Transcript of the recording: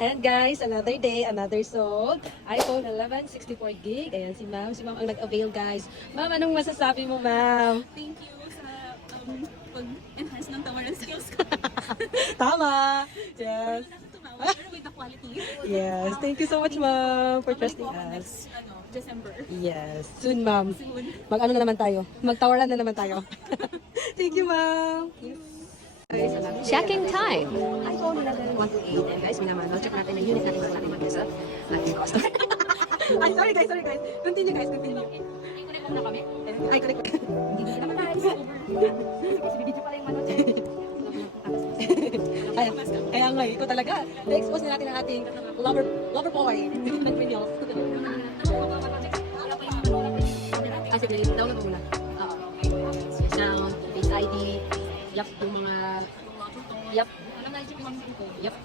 Ayan guys, another day, another sold. iPhone 11, 64 gig. Ayan si ma'am ang nag-avail guys. Ma'am, anong masasabi mo ma'am? Thank you sa pag-enhance ng tawaran skills ko. Tama! Yes. Wala akong tumawa, pero with the quality. Yes. Thank you so much ma'am for trusting Ako us. next, December. Yes. Soon ma'am. Soon. Mag-ano na naman tayo? Magtawaran na naman tayo. Thank you ma'am. Checking time. iPhone 11, 128. And guys, minaman, check natin yung unit natin natin mag-isa. Ating cost. Ay, sorry guys. Continue guys, continue. Connect na kami. Ay, correct. Hindi naman tayo sa over. Video pala yung manood. Ay, kaya nga, ito talaga. Na-expose na natin ang ating lover boy. Nag-renewal. Kasi please, download mo muna. Now, face ID. Yup, yung mga... Yup. Alam na yung mga ko. Yup.